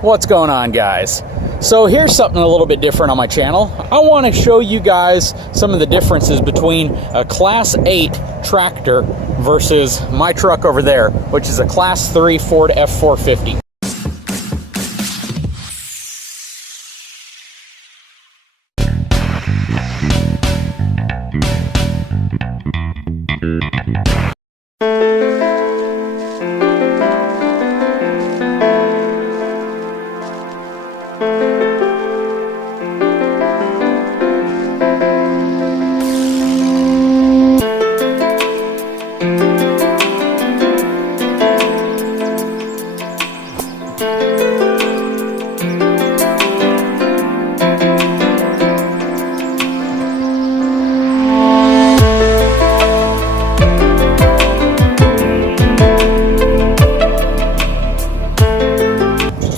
What's going on, guys? So here's something a little bit different on my channel. I want to show you guys some of the differences between a Class 8 tractor versus my truck over there, which is a Class 3 Ford F450.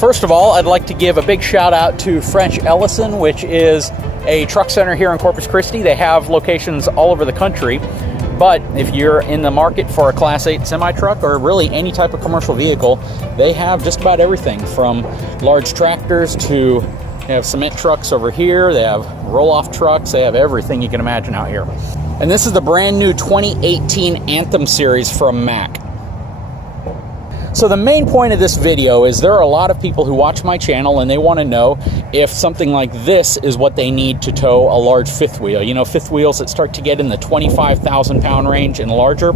First of all, I'd like to give a big shout out to French Ellison, which is a truck center here in Corpus Christi. They have locations all over the country, but if you're in the market for a Class 8 semi-truck or really any type of commercial vehicle, they have just about everything from large tractors to they have cement trucks over here, they have roll-off trucks, they have everything you can imagine out here. And this is the brand new 2018 Anthem series from Mack. So the main point of this video is there are a lot of people who watch my channel and they want to know if something like this is what they need to tow a large fifth wheel. You know, fifth wheels that start to get in the 25,000 pound range and larger.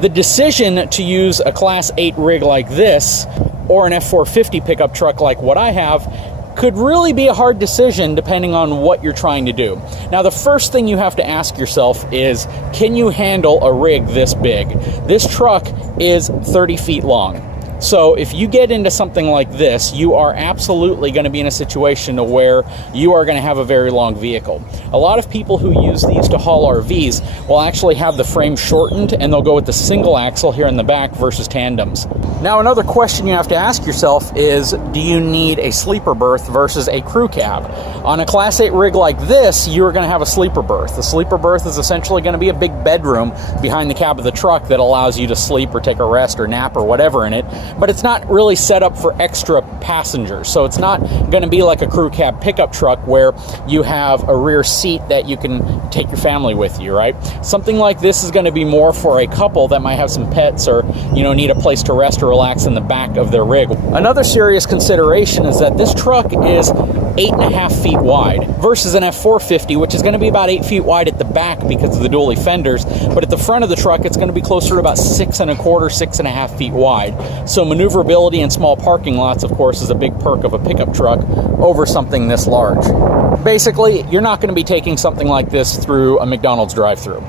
The decision to use a Class 8 rig like this or an F450 pickup truck like what I have could really be a hard decision depending on what you're trying to do. Now, the first thing you have to ask yourself is, can you handle a rig this big? This truck is 30 feet long. So if you get into something like this, you are absolutely going to be in a situation to where you are going to have a very long vehicle. A lot of people who use these to haul RVs will actually have the frame shortened and they'll go with the single axle here in the back versus tandems. Now, another question you have to ask yourself is, do you need a sleeper berth versus a crew cab? On a Class 8 rig like this, you're going to have a sleeper berth. The sleeper berth is essentially going to be a big bedroom behind the cab of the truck that allows you to sleep or take a rest or nap or whatever in it. But it's not really set up for extra passengers. So it's not going to be like a crew cab pickup truck where you have a rear seat that you can take your family with you, right? Something like this is going to be more for a couple that might have some pets or, you know, need a place to rest or relax in the back of their rig. Another serious consideration is that this truck is 8.5 feet wide versus an F450, which is going to be about 8 feet wide at the back because of the dually fenders, but at the front of the truck it's going to be closer to about 6.25, 6.5 feet wide. So maneuverability in small parking lots, of course, is a big perk of a pickup truck over something this large. Basically, you're not going to be taking something like this through a McDonald's drive-thru.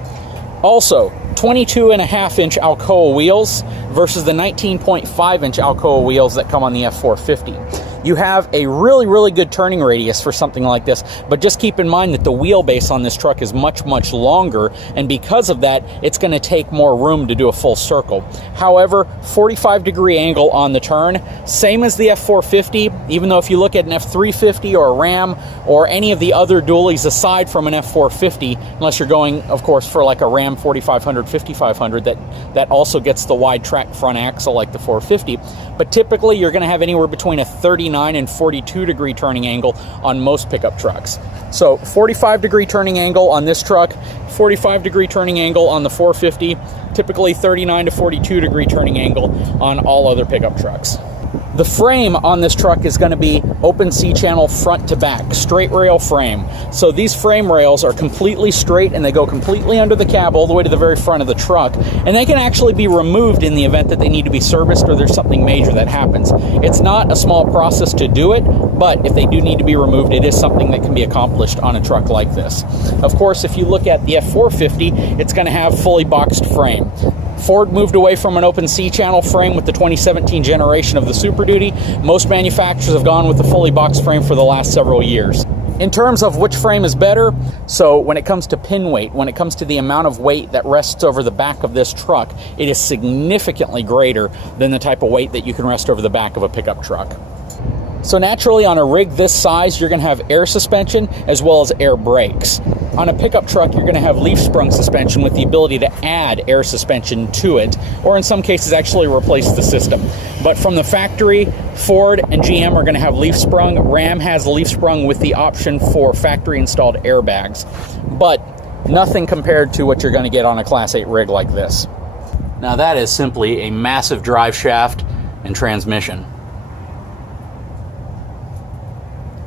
Also, 22.5-inch Alcoa wheels versus the 19.5-inch Alcoa wheels that come on the F450. You have a really good turning radius for something like this, but just keep in mind that the wheelbase on this truck is much longer, and because of that, it's going to take more room to do a full circle. However, 45-degree angle on the turn, same as the F450, even though if you look at an F350 or a Ram or any of the other dualies aside from an F450, unless you're going, of course, for like a Ram 4500, 5500, that also gets the wide track front axle like the 450, but typically you're going to have anywhere between a 39 and 42 degree turning angle on most pickup trucks. So 45 degree turning angle on this truck, 45 degree turning angle on the 450, typically 39 to 42 degree turning angle on all other pickup trucks. The frame on this truck is going to be open C-channel front to back, straight rail frame. So these frame rails are completely straight and they go completely under the cab all the way to the very front of the truck. And they can actually be removed in the event that they need to be serviced or there's something major that happens. It's not a small process to do it, but if they do need to be removed, it is something that can be accomplished on a truck like this. Of course, if you look at the F450, it's going to have fully boxed frame. Ford moved away from an open C-channel frame with the 2017 generation of the Super Duty. Most manufacturers have gone with the fully boxed frame for the last several years. In terms of which frame is better, so when it comes to pin weight, when it comes to the amount of weight that rests over the back of this truck, it is significantly greater than the type of weight that you can rest over the back of a pickup truck. So naturally, on a rig this size, you're going to have air suspension as well as air brakes. On a pickup truck, you're going to have leaf-sprung suspension with the ability to add air suspension to it, or in some cases actually replace the system. But from the factory, Ford and GM are going to have leaf-sprung. Ram has leaf-sprung with the option for factory-installed airbags. But nothing compared to what you're going to get on a Class 8 rig like this. Now that is simply a massive drive shaft and transmission.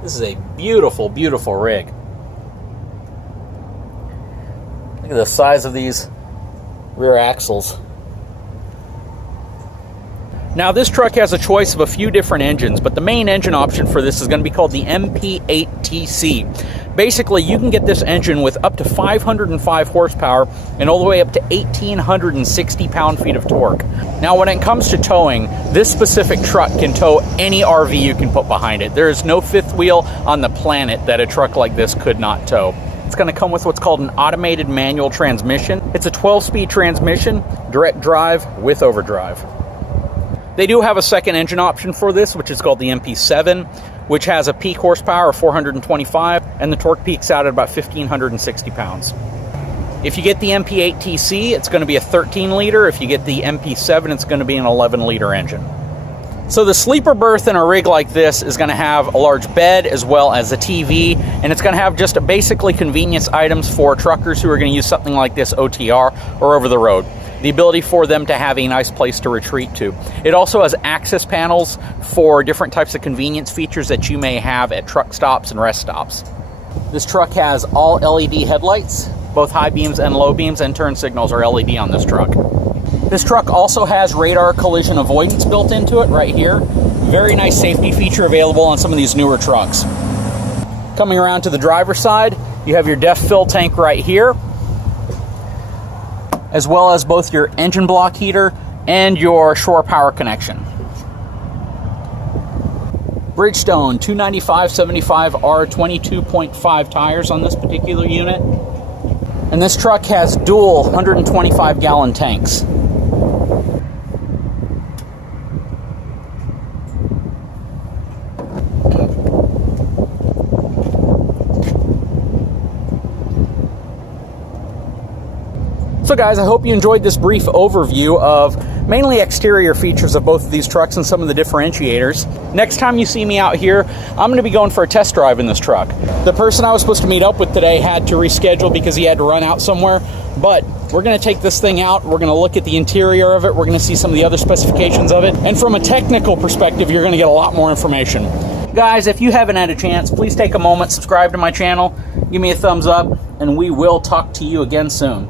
This is a beautiful, beautiful rig. Look at the size of these rear axles. Now this truck has a choice of a few different engines, but the main engine option for this is going to be called the MP8TC. Basically, you can get this engine with up to 505 horsepower and all the way up to 1,860 pound-feet of torque. Now, when it comes to towing, this specific truck can tow any RV you can put behind it. There is no fifth wheel on the planet that a truck like this could not tow. It's going to come with what's called an automated manual transmission. It's a 12-speed transmission, direct drive with overdrive. They do have a second engine option for this, which is called the MP7, which has a peak horsepower of 425, and the torque peaks out at about 1,560 pounds. If you get the MP8TC, it's going to be a 13-liter. If you get the MP7, it's going to be an 11-liter engine. So the sleeper berth in a rig like this is going to have a large bed as well as a TV, and it's going to have just basically convenience items for truckers who are going to use something like this OTR or over the road. The ability for them to have a nice place to retreat to. It also has access panels for different types of convenience features that you may have at truck stops and rest stops. This truck has all LED headlights, both high beams and low beams, and turn signals are LED on this truck. This truck also has radar collision avoidance built into it right here. Very nice safety feature available on some of these newer trucks. Coming around to the driver's side, you have your DEF fill tank right here, as well as both your engine block heater and your shore power connection. Bridgestone 295/75R 22.5 tires on this particular unit. And this truck has dual 125-gallon tanks. So guys, I hope you enjoyed this brief overview of mainly exterior features of both of these trucks and some of the differentiators. Next time you see me out here, I'm going to be going for a test drive in this truck. The person I was supposed to meet up with today had to reschedule because he had to run out somewhere, but we're going to take this thing out, we're going to look at the interior of it, we're going to see some of the other specifications of it, and from a technical perspective, you're going to get a lot more information. Guys, if you haven't had a chance, please take a moment, subscribe to my channel, give me a thumbs up, and we will talk to you again soon.